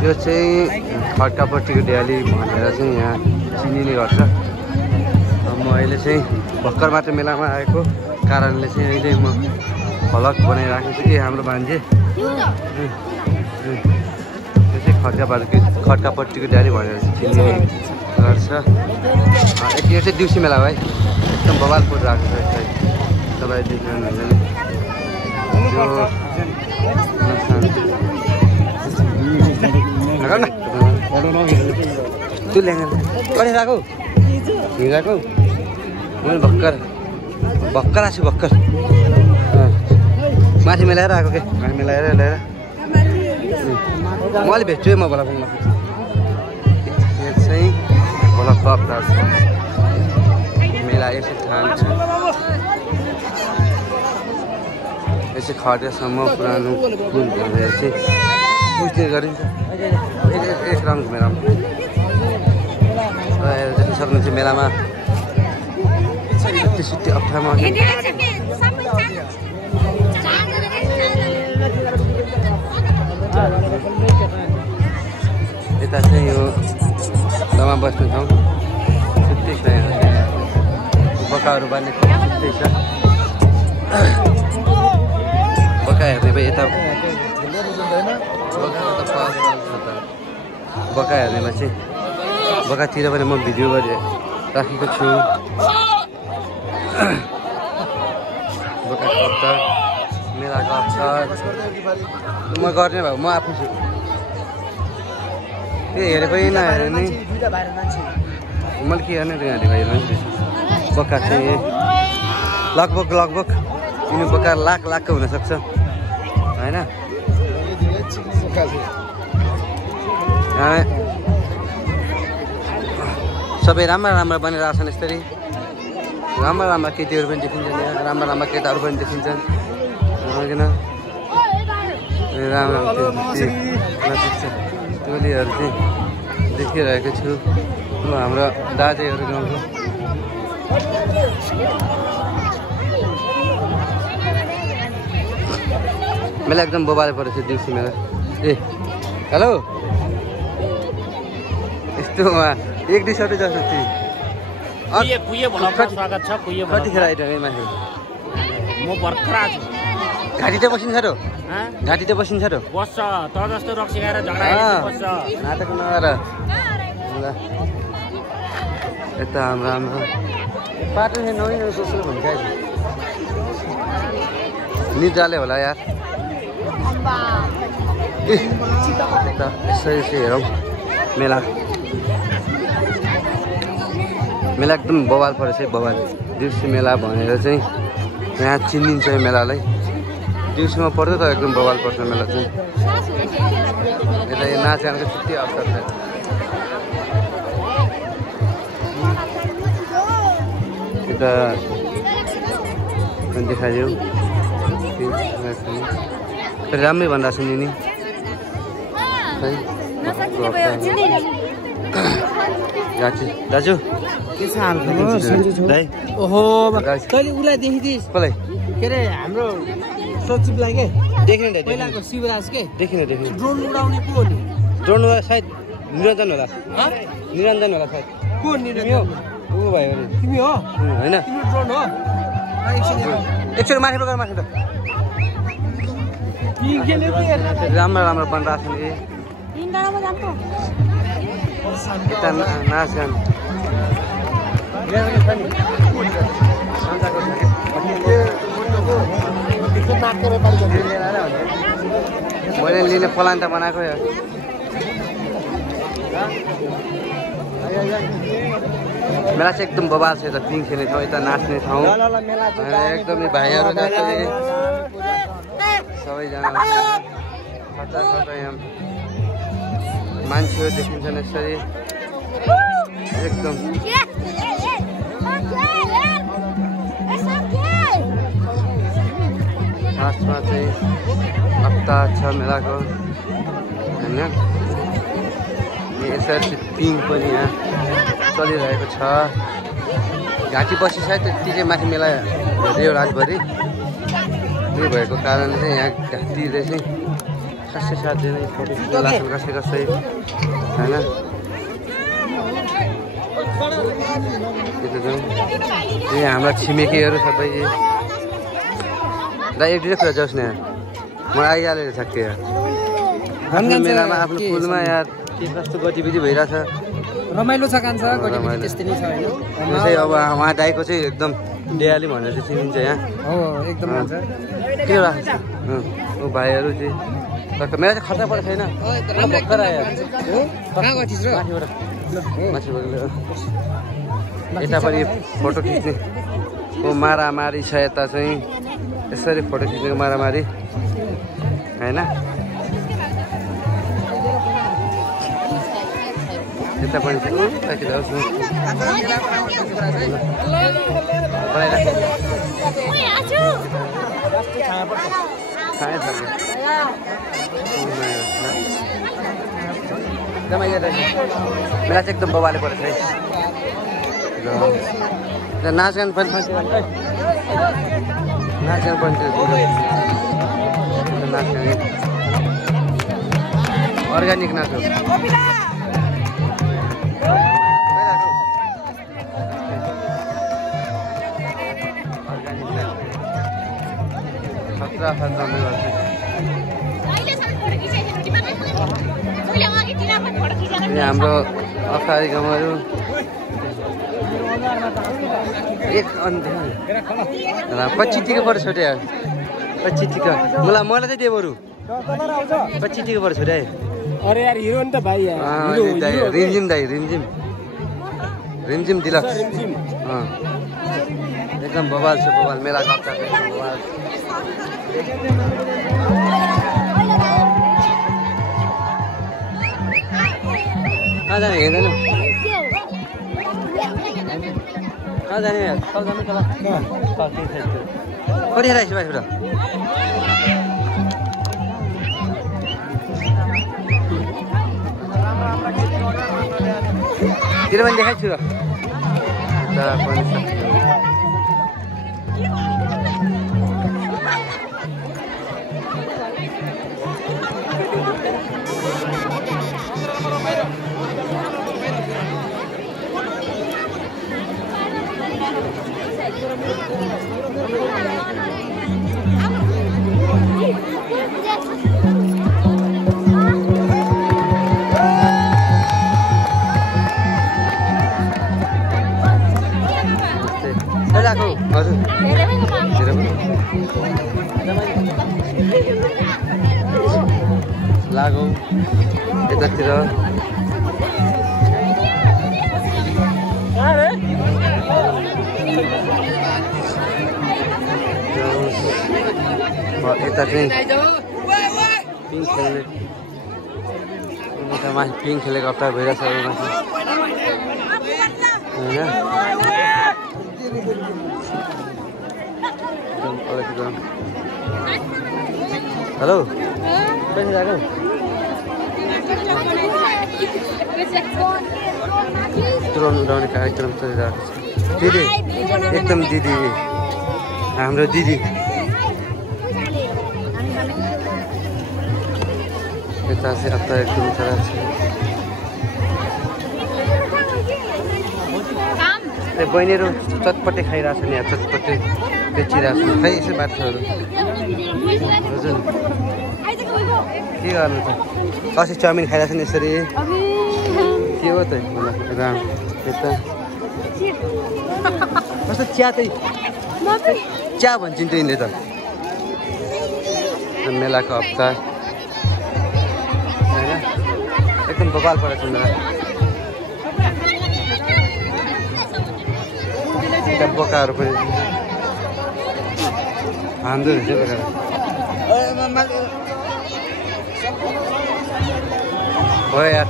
यो चाहिँ खड्कापट्टिको ड्याली भनेर चाहिँ यहाँ चिनिने गर्छ। म अहिले चाहिँ भर्खर मात्र मेलामा आएको कारणले चाहिँ अहिले म भ्लग बनाइराखेको छु कि हाम्रो भान्जे यो चाहिँ खड्कापट्टिको ड्याली भनेर चाहिँ चिनिने गर्छ। यो चाहिँ देउसी मेला हो है, एकदम बवाल फुटिरहेको छ। तपाईँ देख्नुहुन्छ नि त्यो ल्याङ कहिले गएको हिँडेको मैले भर्खर आएको छु भर्खर माथि मिलाएर आएको के माथि मिलाएर ल्याएर म अलि भेट्छु म भोला पुग्न यहाँ चाहिँ भोला क्लब छ मेला यसै ठान्छ यसै खड्कासम्म पुरानो पुल भनेर चाहिँ बुझ्ने गरिन्छ एक राउन्ड घुमेर देख्न सक्नुहुन्छ मेलामा छुट्टी अप्ठामा यता चाहिँ यो दमा बस्ने ठाउँ छुट्टै छ। यहाँ बक्काहरू बाँध्ने छुट्टै छ। बक्का हेर्ने भए यता बक्का हेर्नेमा चाहिँ बक्कातिर पनि म भिडियो गरिराखेको छु। बक्का अवतार मेलाको अवतार म गर्ने भए म आफै छु। त्यो हेरेको नहेरे नि मैले के हेर्ने त्यो हेरेको हेर्नु बक्का चाहिँ लगभग यिनी बक्का लाखको हुनसक्छ होइन। सबै राम्रा बनेर आछन्। यसरी राम्रा केटीहरू पनि देखिन्छन्, यहाँ राम्रा केटाहरू पनि देखिन्छन् होइन। राम्रो टोलीहरू चाहिँ देखिरहेको छु। हाम्रो दाजुहरू गाउँको मेला एकदम बोबाले परेको छ देउसी मेला। ए हेलो यस्तो एक दुई सटो जस्तो थिएँ कतिखेर आइटम माथि म भर्खर आएको छु। घाँटी त बसिन्छ र घाँटी त बसिन्छ र बस्छ त जस्तो रक्सी खाएर झगडा बस्छ नाटक नगर ल यता हाम्रो बाटो चाहिँ नयाँ सोच्नु भन्छ निद्राले होला यार। यसरी चाहिँ हेरौँ मेला एकदम बवाल परेछ है बवाल। देउसी मेला भनेर चाहिँ यहाँ चिनिन्छ यो मेलालाई। देउसीमा पर्छ त एकदम बवाल पर्छ मेला चाहिँ। यता यो नाच गानको छुट्टै अवसर छ। यता देखाइदियो राम्रै भन्दा सुन्यो नि दाजु ओहो तैँले उसलाई देखिदिस् कसलाई के अरे हाम्रो सचिवलाई के देखिन पहिलाको शिवराज के देखिन ड्रोन उडाउने को हो नि? ड्रोन सायद निरञ्जन होला सायद को निरञ्जन ऊ भयो भने तिमी हो होइन तिमी ड्रोन हो? एकचोटि माथि राम्रो बनिरहेको छ नि यता नाच गान मैले लिने पलान्ता बनाएको यार। मेला चाहिँ एकदम बवाल छ। यता पिङ खेल्ने ठाउँ, यता नाच्ने ठाउँ एकदमै भाइहरू सबैजना खतरा यहाँ मान्छेहरू देखिन्छन् यसरी एकदम। लास्टमा चाहिँ अवतार छ मेलाको होइन। यसरी पिङ पनि यहाँ चलिरहेको छ। घाँटी बसी सायद त्यति चाहिँ माथि मेला हेऱ्यो रातभरि। त्यही भएको कारणले चाहिँ यहाँ घाँटीले चाहिँ खासै साथ दिने फोटो खिच्न लाग्छ कसै कसै होइन ए हाम्रा छिमेकीहरू सबै दा एक दुई कुरा जाओस् न म आइहालेको छ के आफ्नो मेलामा आफ्नो पुलमा यहाँ के कस्तो गतिविधि भइरहेछ रमाइलो छ कान्छ गतिविधि त्यस्तै नै छ हैन त्यसै अब उहाँ दाइको चाहिँ एकदम देयाली भनेर चाहिँ चिनिन्छ यहाँ हो एकदम हुन्छ के राख्छ ऊ भाइहरू चाहिँ तर मेला चाहिँ खर्च परेको छैन भर्खर आयो कहाँ गयो तिम्रो माथिबाट यता पनि फोटो खिच्ने को मारामारी छ यता चाहिँ यसरी फोटो खिच्नेको मारामारी होइन यता पनि मेला चाहिँ एकदम बबाले परेछ है नाचगान पनि नाचगान पनि नाचगान अर्ग्यानिक नाच हो हाम्रो अफारी गाउँहरू एक पच्चिसको पर्छ छोटे पच्चिसको मलाई चाहिँ त्यो बरु पच्चिसको पर्छ छोटे अरे यार हिरो नि त भाइ रिमझिम दाइ रिमझिम डिलक्स एकदम बवाल छ बवाल मेला कप्ता बवाल कहाँ जाने हेर्दैन कहाँ जाने कल जानु तल कति राखेको भाइ छोरा तिर पनि देखाएको छु र हजुर लागौ यतातिर यता चाहिँ पिङ खेल्ने माथि पिङ खेलेको अप्ठ्यारो भइरहेछ माथि होइन हेलो कहिले गएको ड्रोन उडाउने कार्यक्रम चलिरहेको छ दिदी एकदम दिदी हाम्रो दिदी यता चाहिँ अब एकदम चलाएको छ बहिनीहरू चटपटे खाइरहेको छ नि यहाँ चटपटे बेचिरहेको छ खै यसै बाटोहरू हजुर के गर्नु त अस्ति चाउमिन खाइरहेको छ नि यसरी के हो त राम यता कस्तो चिया चाहिँ चिया भन्छन् त यिनले त मेलाको हप्ता होइन एकदम बबाल परेको छ मेला बोकाहरू पनि हान्दो रहेछ हो यार